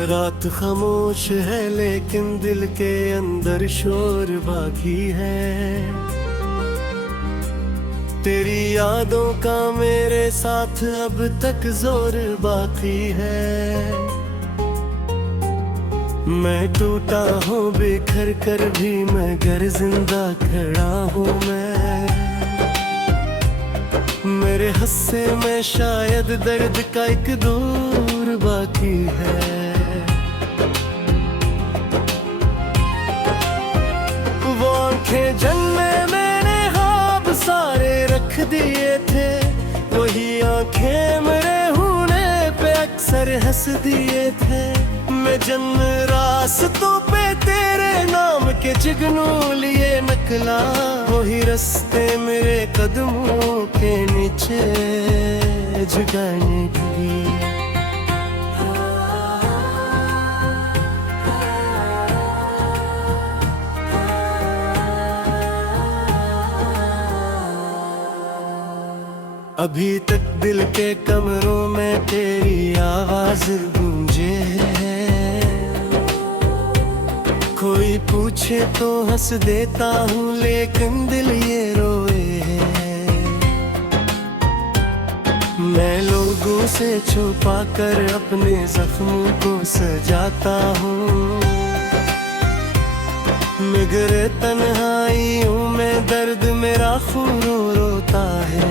रात खामोश है लेकिन दिल के अंदर शोर बाकी है। तेरी यादों का मेरे साथ अब तक जोर बाकी है। मैं टूटा हूँ बिखर कर भी मगर जिंदा खड़ा हूँ मैं। मेरे हिस्से में शायद दर्द का एक दूर बाकी है। वो आंखें जन्मे मैंने ख्वाब सारे रख दिए थे, वही आंखें मेरे होने पे अक्सर हंस दिए थे। मैं जन्म रास्तों पे तेरे नाम के जुगनू लिए निकला, वही रास्ते मेरे कदमों के नीचे झुकाने की। अभी तक दिल के कमरों में तेरी आवाज गूंजे है। कोई पूछे तो हंस देता हूँ लेकिन दिल ये रोए है। मैं लोगों से छुपा कर अपने जख्मों को सजाता हूँ। मगर तन्हाइयों में दर्द मेरा खून रोता है।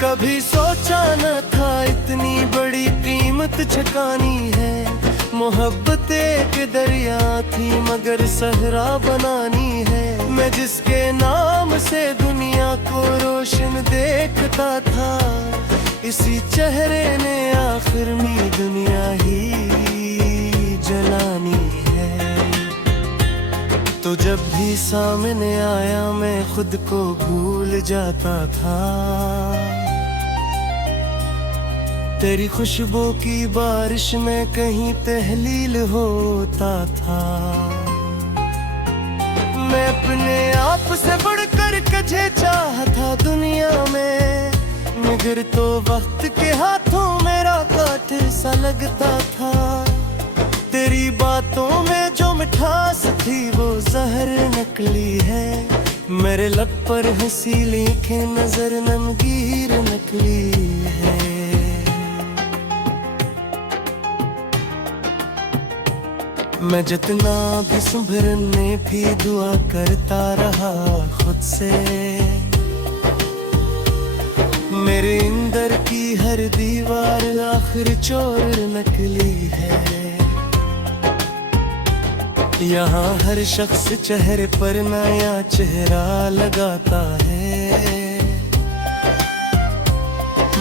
कभी सोचा न था इतनी बड़ी कीमत चुकानी है। मोहब्बत एक दरिया थी मगर सहरा बनानी है। मैं जिसके नाम से दुनिया को रोशन देखता था, इसी चेहरे ने आखिर में दुनिया ही जलानी है। तो जब भी सामने आया मैं खुद को भूल जाता था। तेरी खुशबू की बारिश में कहीं तहलील होता था। मैं अपने आप से बढ़कर कझे चाहता दुनिया में, मगर तो वक्त के हाथों मेरा काटे सा लगता था। तेरी बातों में जो मिठास थी वो जहर नकली है। मेरे लब पर हंसी लिखे नजर नमगीर नकली है। मैं जितना भी सुभरने भी दुआ करता रहा खुद से। मेरे अंदर की हर दीवार आखिर चोर नकली है। यहाँ हर शख्स चेहरे पर नया चेहरा लगाता है।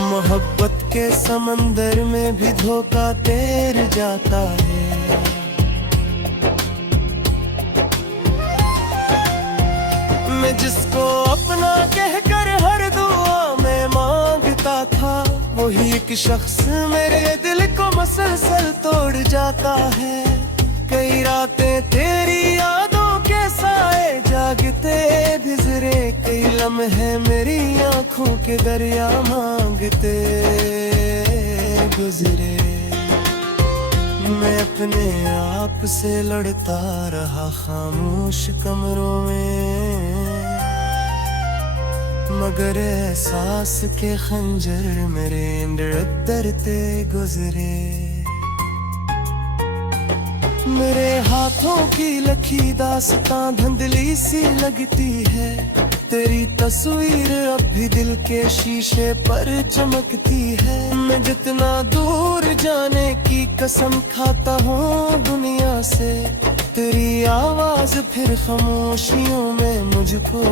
मोहब्बत के समंदर में भी धोखा तैर जाता है। मैं जिसको अपना कहकर हर दुआ में मांगता था, वही एक शख्स मेरे दिल को मसलसल तोड़ जाता है। कई रातें तेरी यादों के साए जागते गुजरे, कई लम्हे मेरी आंखों के दरिया मांगते गुजरे। मैं अपने आप से लड़ता रहा खामोश कमरों में, मगर एहसास के खंजर मेरे अंदर ते गुजरे। मेरे हाथों की लखी दास्तां धुंधली सी लगती है। तेरी तस्वीर अब भी दिल के शीशे पर चमकती है। मैं जितना दूर जाने की कसम खाता हूँ दुनिया से, तेरी आवाज फिर खामोशियों में मुझको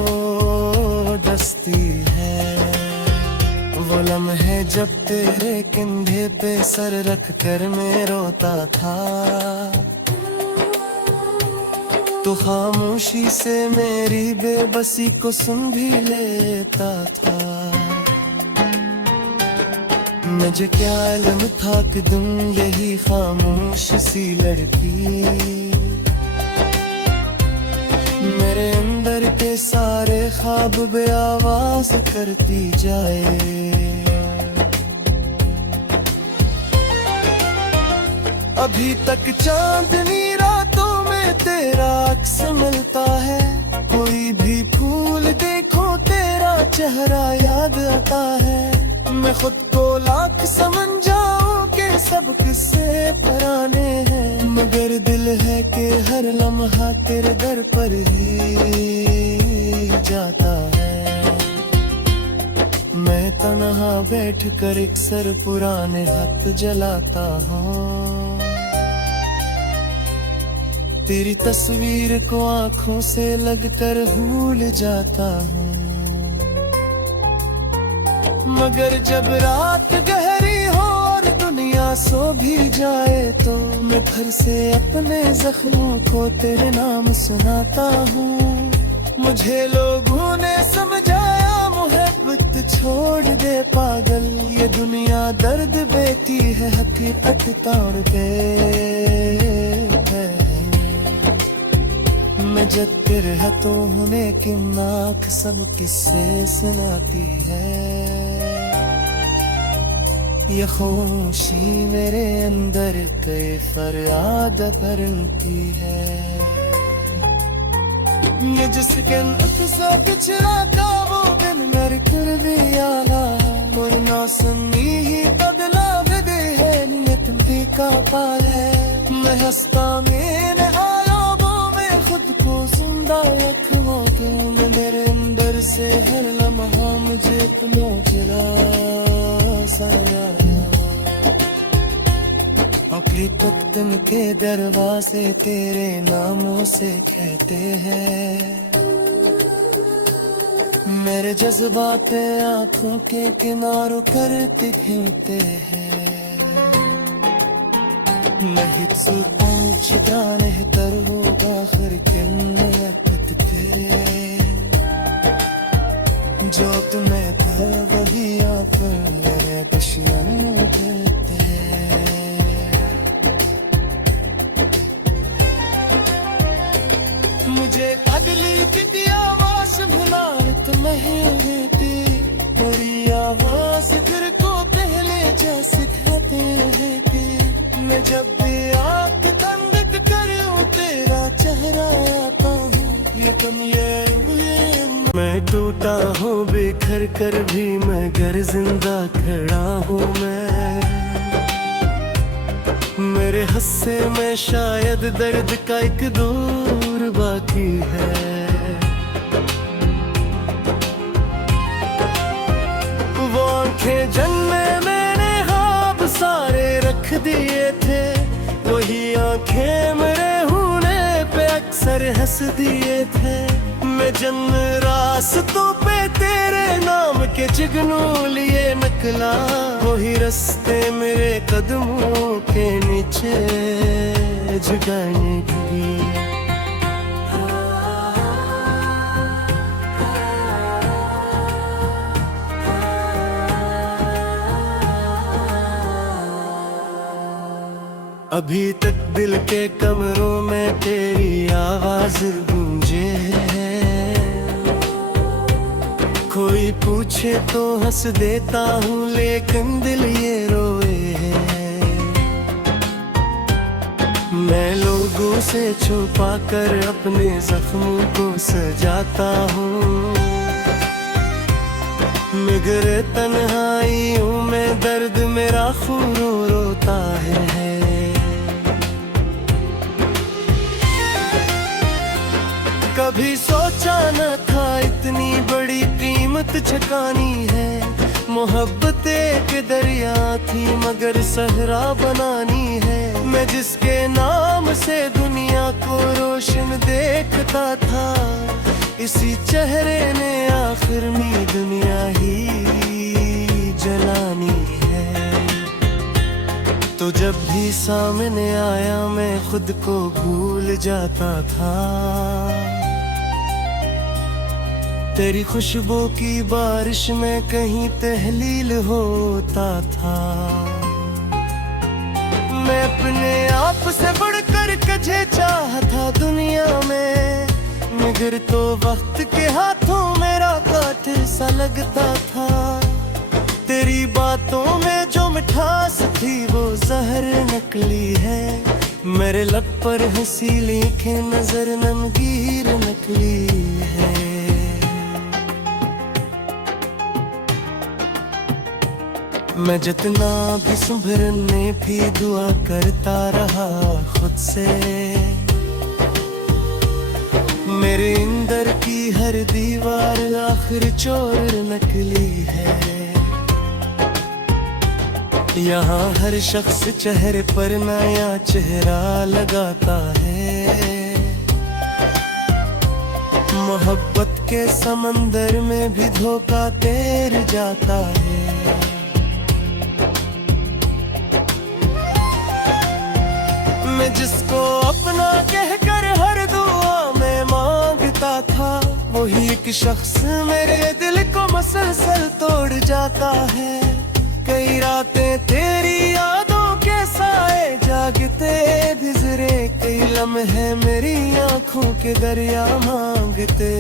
डसती है। वो लम्हे जब तेरे कंधे पे सर रख कर मैं रोता था, तो खामोशी से मेरी बेबसी को सुन भी लेता था। मुझे क्या इल्म था कि तुम यही खामोश सी लड़की मेरे अंदर के सारे ख्वाब बे आवाज करती जाए। अभी तक चांदनी रातों में तेरा अक्स मिलता है, कोई भी फूल देखो तेरा चेहरा याद आता है। मैं खुद को लाख समझ जाऊं कि सब किस्से पुराने हैं, मगर दिल है कि हर लम्हा तेरे दर पर ही जाता है। मैं तन्हा बैठ कर अक्सर पुराने हाथ जलाता हूँ, तेरी तस्वीर को आंखों से लगकर भूल जाता हूँ। मगर जब रात गहरी हो और दुनिया सो भी जाए तो मैं फिर से अपने जख्मों को तेरे नाम सुनाता हूँ। मुझे लोगों ने समझाया मोहब्बत छोड़ दे पागल, ये दुनिया दर्द बेटी है हकीकत तोड़ दे है। मैं जब रहतों होने की नाक सब किस्से सुनाती है, ये खामोशी मेरे अंदर कई फरियाद भरती है। ये जिसके अक्सा पिछड़ा था वो दिन मेरे कुर्बी आला, और ना सुनी ही बदला दे है नियत भी का पाल है। मैं हंसता मेरे आयाबों में खुद को जिंदा रखवा दूं, मेरे अंदर से हर लम्हा मुझे अपना जला साया। हकीकत के दरवाजे तेरे नामों से कहते हैं, मेरे जज्बात आंखों के किनारों पर दिखते हैं। नहीं सोचता नहीं तर होगा आखिर किन्नत थे, जो तुम्हें था वही आखिर मेरे दुश्मन थे। मुझे अगली की आवाज भुला तुम्हें बेटी, मेरी आवाज फिर को पहले जैसे कहते रहती। मैं जब भी आँख बंद करूं तेरा चेहरा आता हूँ, ये कम ये मैं टूटा हूँ बिखर कर भी मगर जिंदा खड़ा हूँ मैं। मेरे हस्से में शायद दर्द का एक दूर बाकी है। वो आंखें जिनमें मैंने ख्वाब सारे रख दिए थे, वही आंखें मेरे होने पे अक्सर हंस दिए थे। मैं जन्म रास्तों पे तेरे नाम के जुगनू लिए निकला, वही रास्ते मेरे कदमों के नीचे झुकाने लगी। अभी तक दिल के कमरों में तेरी आवाज गूंजे है, कोई पूछे तो हंस देता हूँ लेकिन दिल ये रोए है। मैं लोगों से छुपा कर अपने जख्मों को सजाता हूँ, मगर तन्हाइयों में दर्द मेरा खून रोता है। कभी सोचा न था इतनी बड़ी कीमत चुकानी है, मोहब्बत एक दरिया थी मगर सहरा बनानी है। मैं जिसके नाम से दुनिया को रोशन देखता था, इसी चेहरे ने आखिर में दुनिया ही जलानी है। तो जब भी सामने आया मैं खुद को भूल जाता था, तेरी खुशबू की बारिश में कहीं तहलील होता था। मैं अपने आप से बढ़कर कझे चाहता दुनिया में, मगर तो वक्त के हाथों मेरा काट सा लगता था। तेरी बातों में जो मिठास थी वो जहर निकली है। मेरे लब पर हंसी लिखे नजर नमगीर नकली है। मैं जितना भी सुभरने भी दुआ करता रहा खुद से, मेरे अंदर की हर दीवार आखिर चोर नकली है। यहाँ हर शख्स चेहरे पर नया चेहरा लगाता है। मोहब्बत के समंदर में भी धोखा तैर जाता है। मैं जिसको अपना कहकर हर दुआ में मांगता था, वही एक शख्स मेरे दिल को मसलसल तोड़ जाता है। कई रातें तेरी यादों के साए जागते गुजरे, कई लम्हे मेरी आंखों के दरिया मांगते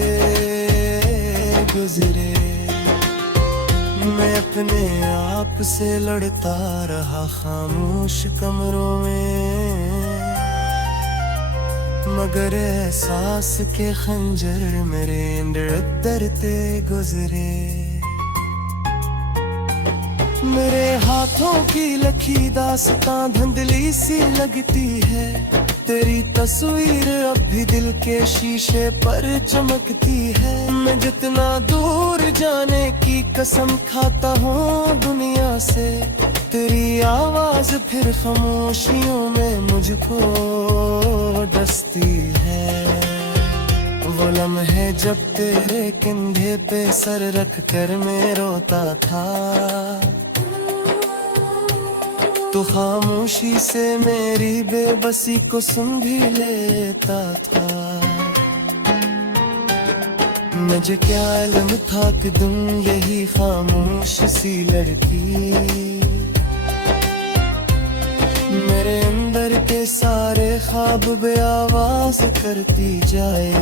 गुजरे। मैं अपने आप से लड़ता रहा खामोश कमरों में, मगर एहसास के खंजर मेरे अंदर दरते गुजरे। मेरे हाथों की लखी दास्तां धुंधली सी लगती है, तेरी तस्वीर अब भी दिल के शीशे पर चमकती है। मैं जितना दूर जाने की कसम खाता हूँ दुनिया से, तेरी आवाज फिर खामोशियों में मुझको डसती है। वो लम्हे जब तेरे कंधे पे सर रख कर मैं रोता था, तो खामोशी से मेरी बेबसी को सुन भी लेता था। मुझे क्या इल्म था कि तुम यही खामोश सी लड़की मेरे अंदर के सारे ख्वाब बेआवाज करती जाए।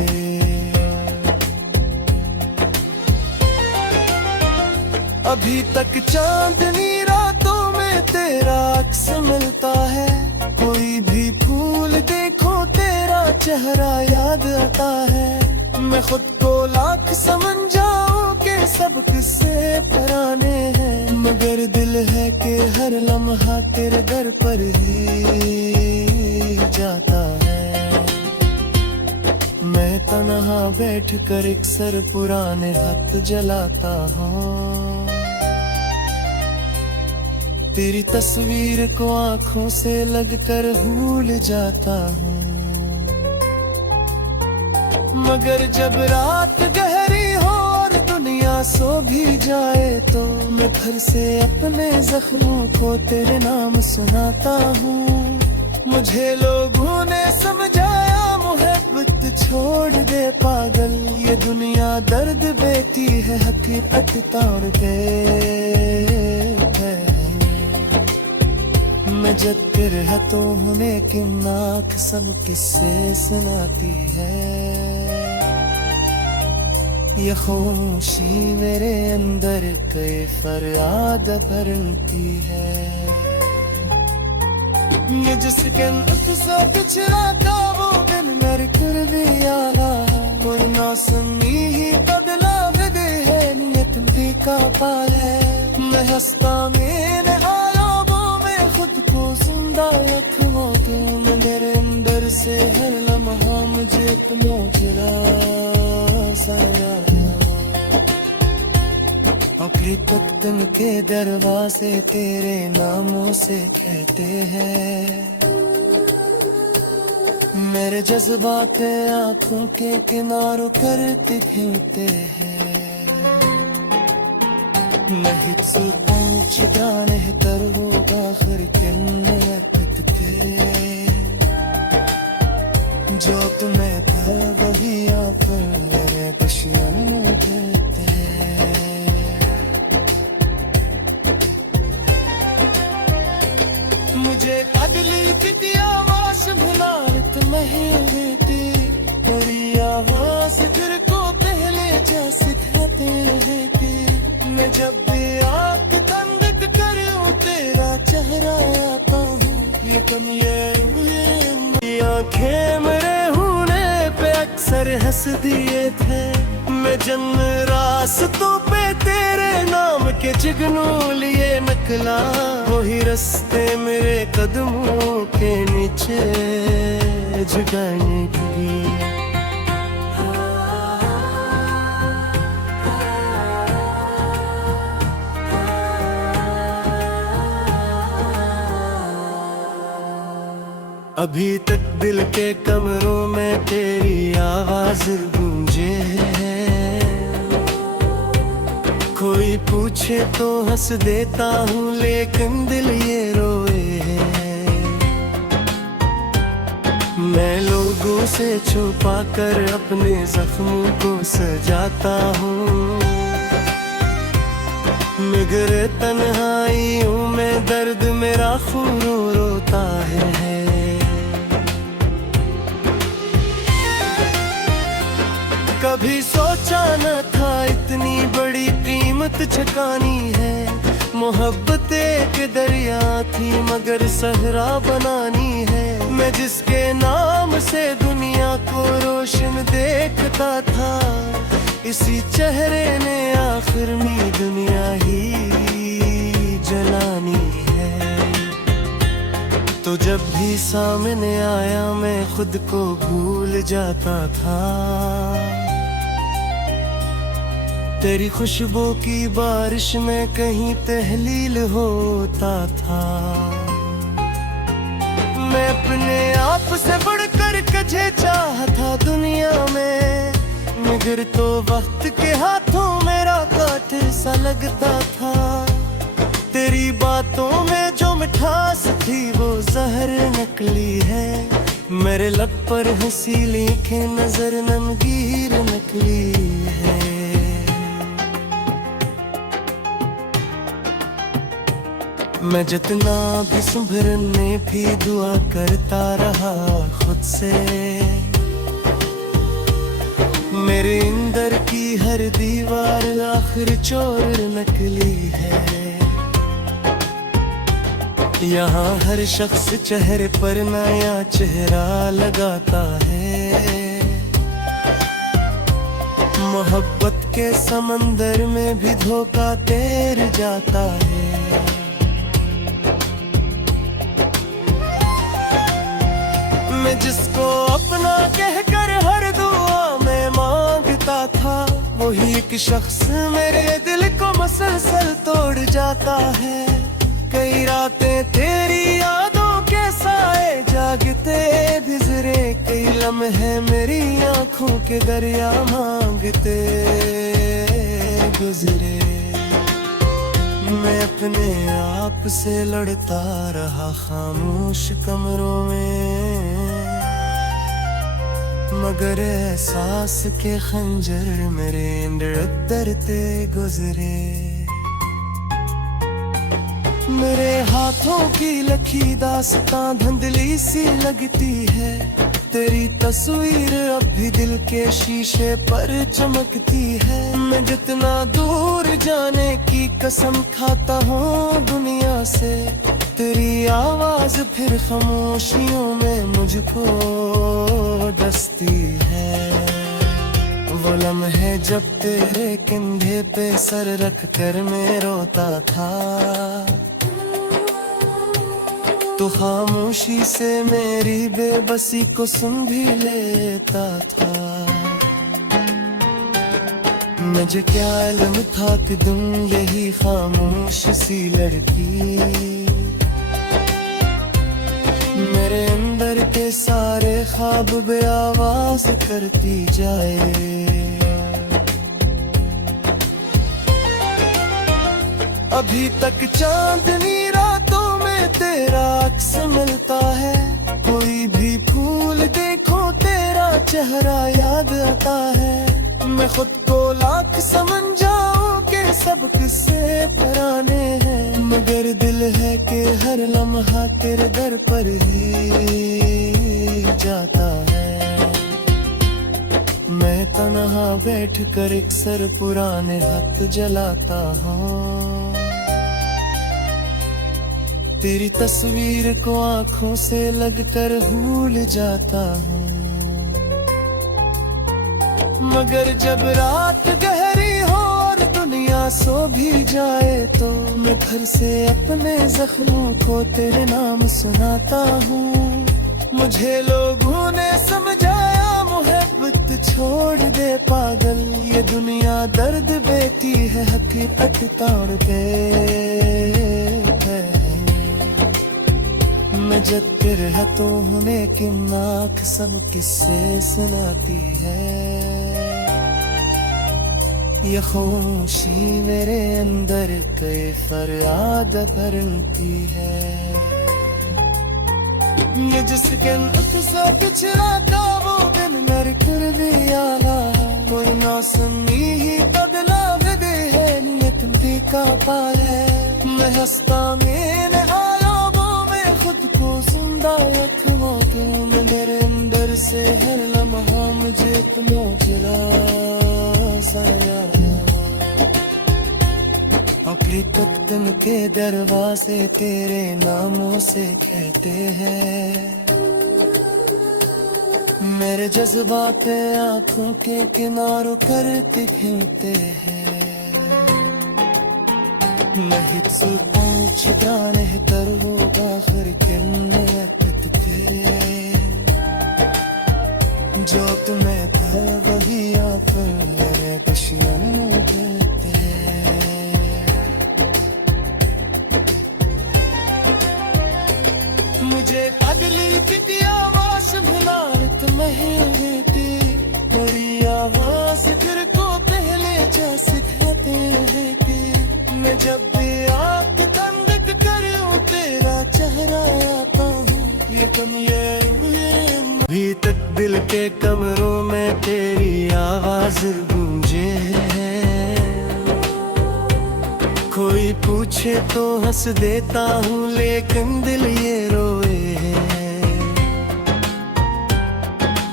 अभी तक चांदनी रातों में तेरा अक्स मिलता है, कोई भी फूल देखो तेरा चेहरा याद आता है। मैं खुद को लाख समझ जाऊं कि सब किस्से पुराने हैं, मगर दिल है कि हर लम्हा तेरे दर पर ही जाता है। मैं तन्हा बैठ कर अक्सर पुराने हाथ जलाता हूँ, तेरी तस्वीर को आंखों से लगकर भूल जाता हूँ। मगर जब रात गहरी हो और दुनिया सो भी जाए, तो मैं घर से अपने जख्मों को तेरे नाम सुनाता हूँ। मुझे लोगों ने समझाया मोहब्बत छोड़ दे पागल, ये दुनिया दर्द देती है हकीकत तोड़ दे है। मैं जब रहता हूँ लेकिन नाक सब किस्से सुनाती है। ये खामोशी मेरे अंदर कई फरियाद भरती है। ये जिसके से पिछड़ा था वो दिन मेरे कर भी आला, कोई ना सुनी ही बदला दे है नियत भी का पाल है। मैं हंसता मैंने खुद को जिंदा रखो, तुम मेरे अंदर से हर लम्हा मुझे अपना जला साया। आखिरी तक तुम के दरवाजे तेरे नामों से कहते हैं। मेरे जज्बात आंखों के किनारों करते फिरते हैं। नहीं छिपाने तर वो आखिर किन्ने तकते, जो तुम्हें था वही आखिर मेरे दुश्मन कहते। मुझे अगली किती आवाज मिलात नहीं बेटी, तेरी आवाज दिल को पहले जैसे कहते रहती। मैं जब भी आँख बंद करूं तेरा चेहरा आता हूँ, लेकिन ये आंखें मेरे होने पे अक्सर हंस दिए थे। मैं जन्म रास्तों पे तेरे नाम के जुगनू लिए निकला, वही रास्ते मेरे कदमों के नीचे झुकाने की। अभी तक दिल के कमरों में तेरी आवाज गूंजे है। कोई पूछे तो हंस देता हूँ, लेकिन दिल ये रोए है। मैं लोगों से छुपा कर अपने जख्मों को सजाता हूँ। मगर तन्हाइयों में दर्द मेरा खून रोता है। कभी सोचा न था इतनी बड़ी कीमत चुकानी है। मोहब्बत एक दरिया थी मगर सहरा बनानी है। मैं जिसके नाम से दुनिया को रोशन देखता था, इसी चेहरे ने आखिर में दुनिया ही जलानी है। तो जब भी सामने आया मैं खुद को भूल जाता था। तेरी खुशबू की बारिश में कहीं तहलील होता था। मैं अपने आप से बढ़कर कजे चाहता दुनिया में, मगर तो वक्त के हाथों मेरा काट सा लगता था। तेरी बातों में जो मिठास थी वो जहर नकली है। मेरे लब पर हंसी लिखे नजर नमगीर नकली है। मैं जितना भी सुभरने भी दुआ करता रहा खुद से। मेरे अंदर की हर दीवार आखिर चोर नकली है। यहाँ हर शख्स चेहरे पर नया चेहरा लगाता है। मोहब्बत के समंदर में भी धोखा तैर जाता है। मैं जिसको अपना कहकर हर दुआ में मांगता था, वही एक शख्स मेरे दिल को मसलसल तोड़ जाता है। कई रातें तेरी यादों के साए जागते गुजरे, कई लम्हे मेरी आंखों के दरिया मांगते गुजरे। मैं अपने आप से लड़ता रहा खामोश कमरों में, मगर एहसास के खंजर मेरे अंदर उतरते गुजरे। मेरे हाथों की लखी दास्तां धुंधली सी लगती है। तेरी तस्वीर अब भी दिल के शीशे पर चमकती है। मैं जितना दूर जाने की कसम खाता हूँ दुनिया से, तेरी आवाज फिर खामोशियों में मुझको डसती है। वो लम्हे जब तेरे कंधे पे सर रख कर मैं रोता था, तो खामोशी से मेरी बेबसी को सुन भी लेता था। मुझे क्या इल्म था कि तुम यही खामोश सी लड़की मेरे अंदर के सारे ख्वाब बेआवाज करती जाए। अभी तक चांदनी रातों में तेरा अक्स मिलता है। कोई भी फूल देखो तेरा चेहरा याद आता है। मैं खुद को लाख समझ जाऊं कि सब किस्से पुराने हैं, मगर दिल है कि हर लम्हा तेरे दर पर ही जाता है। मैं तन्हा बैठ कर अक्सर पुराने हाथ जलाता हूँ। तेरी तस्वीर को आंखों से लगकर भूल जाता हूँ, मगर जब रात गहरी हो और दुनिया सो भी जाए तो मैं घर से अपने जख्मों को तेरे नाम सुनाता हूँ। मुझे लोगों ने समझाया मोहब्बत छोड़ दे पागल, ये दुनिया दर्द बेटी है हकीकत तोड़ पे है। मैं जब रहता हूँ लेकिन आँख सब किस्से सुनाती है। ये खामोशी मेरे अंदर कई फरियाद भरती है। ये जिसके से पिछड़ा था वो दिन मेरे कर दिया, कोई ना सुनी ही बदला दे है नियत भी का पार है। मैं हंसता मैंने आया वो मैं खुद को जिंदा रखूं, तू मेरे अंदर से हर लम्हा मुझे इतना जला साया। हकीकत के दरवाजे तेरे नामों से कहते हैं, मेरे जज्बात आंखों के किनारों कर दिखते हैं। नहीं पूछता नहीं तर होगा फिर किन्नत तेरे, जो तुम्हें था वही आकर मेरे दुश्मन कहते हैं। मुझे पगली की आवाज मिलात नहीं थी, तेरी आवाज फिर को पहले जैसे कहते थे। मैं जब भी आँख बंद करूं तेरा चेहरा आता हूँ, ये कम ये अभी तक दिल के कमरों में तेरी आवाज गूंजे है। कोई पूछे तो हंस देता हूँ लेकिन दिल ये रोए है।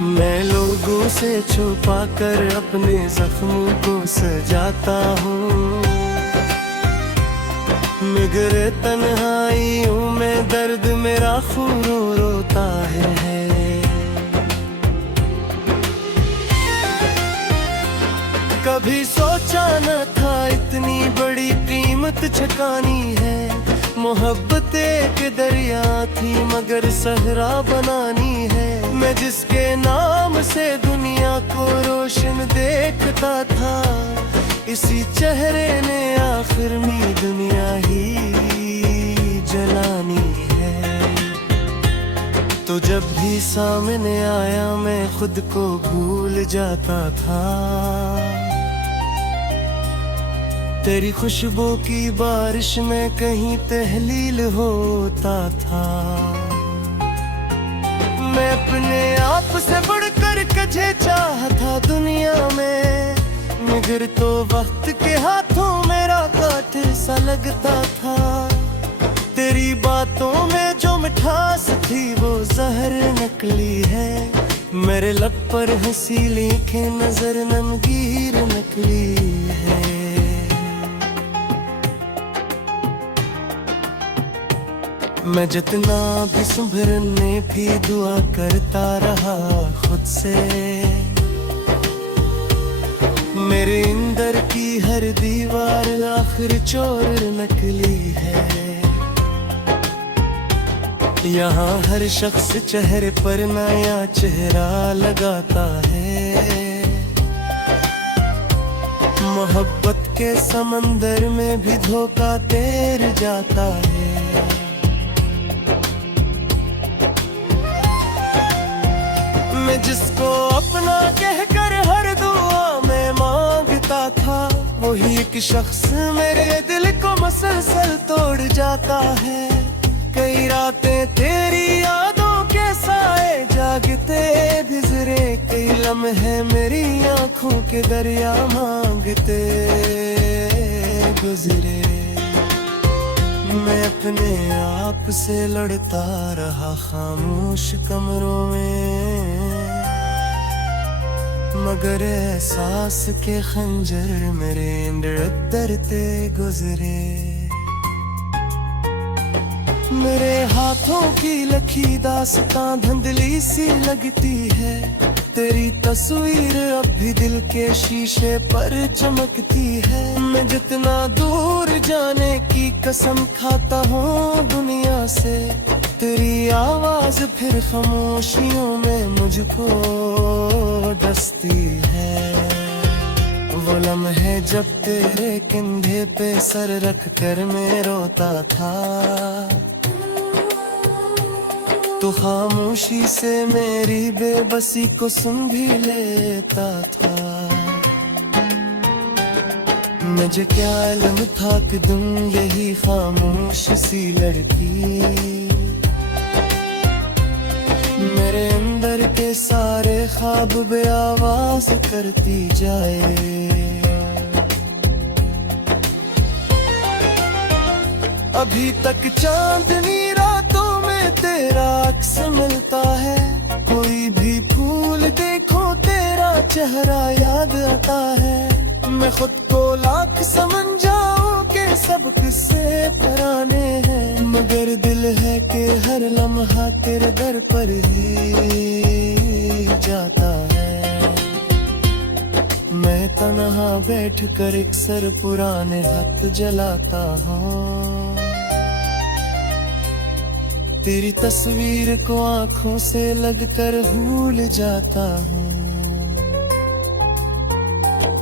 मैं लोगों से छुपा कर अपने जख्मों को सजाता हूँ, मगर तन्हाइयों में दर्द मेरा खून रोता है। कभी सोचा न था इतनी बड़ी कीमत चुकानी है। मोहब्बत एक दरिया थी मगर सहरा बनानी है। मैं जिसके नाम से दुनिया को रोशन देखता था, इसी चेहरे ने आखिर में दुनिया ही जलानी है। तो जब भी सामने आया मैं खुद को भूल जाता था, तेरी खुशबू की बारिश में कहीं तहलील होता था। मैं अपने आप से बढ़कर कजे चाहता दुनिया में, मगर तो वक्त के हाथों मेरा काटे सा लगता था। तेरी बातों में जो मिठास थी वो जहर नकली है। मेरे लब पर हंसी लिखे नजर नमगीर नकली है। मैं जितना भी संभरने भी दुआ करता रहा खुद से, मेरे अंदर की हर दीवार आखिर चोर नकली है। यहाँ हर शख्स चेहरे पर नया चेहरा लगाता है। मोहब्बत के समंदर में भी धोखा तैर जाता है। मैं जिसको अपना कहकर हर दुआ में मांगता था, वही एक शख्स मेरे दिल को मसलसल तोड़ जाता है। कई रातें तेरी यादों के साए जागते गुजरे, कई लम्हे मेरी आंखों के दरिया मांगते गुजरे। मैं अपने आप से लड़ता रहा खामोश कमरों में, मगर एहसास के खंजर मेरे अंदर दरते गुजरे। मेरे हाथों की लखी दास्तां धुंधली सी लगती है, तेरी तस्वीर अब भी दिल के शीशे पर चमकती है। मैं जितना दूर जाने की कसम खाता हूँ दुनिया से, तेरी आवाज फिर खामोशियों में मुझको डसती है। वो लम्हे जब तेरे कंधे पे सर रख कर मैं रोता था, तो खामोशी से मेरी बेबसी को सुन भी लेता था। मुझे क्या इल्म था कि तुम यही खामोश सी लड़की मेरे अंदर के सारे ख्वाब बेआवाज करती जाए। अभी तक चांदनी रातों में तेरा अक्स मिलता है, कोई भी फूल देखो तेरा चेहरा याद आता है। मैं खुद को लाख समझ जाऊं कि सब किस्से पुराने हैं, मगर दिल है कि हर लम्हा तेरे दर पर ही जाता है। मैं तन्हा बैठ कर अक्सर पुराने हाथ जलाता हूँ, तेरी तस्वीर को आंखों से लगकर भूल जाता हूँ।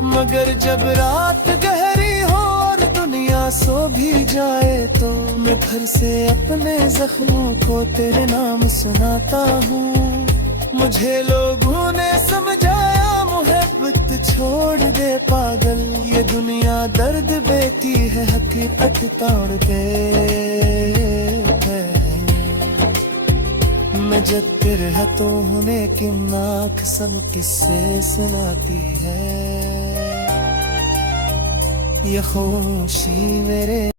मगर जब रात गहरी हो और दुनिया सो भी जाए, तो मैं घर से अपने जख्मों को तेरे नाम सुनाता हूँ। मुझे लोगों ने समझाया मोहब्बत छोड़ दे पागल, ये दुनिया दर्द देती है हकीकत तोड़ दे। मैं जब रहतों होने की नाक सब किस्से सुनाती है, ये खुशी मेरे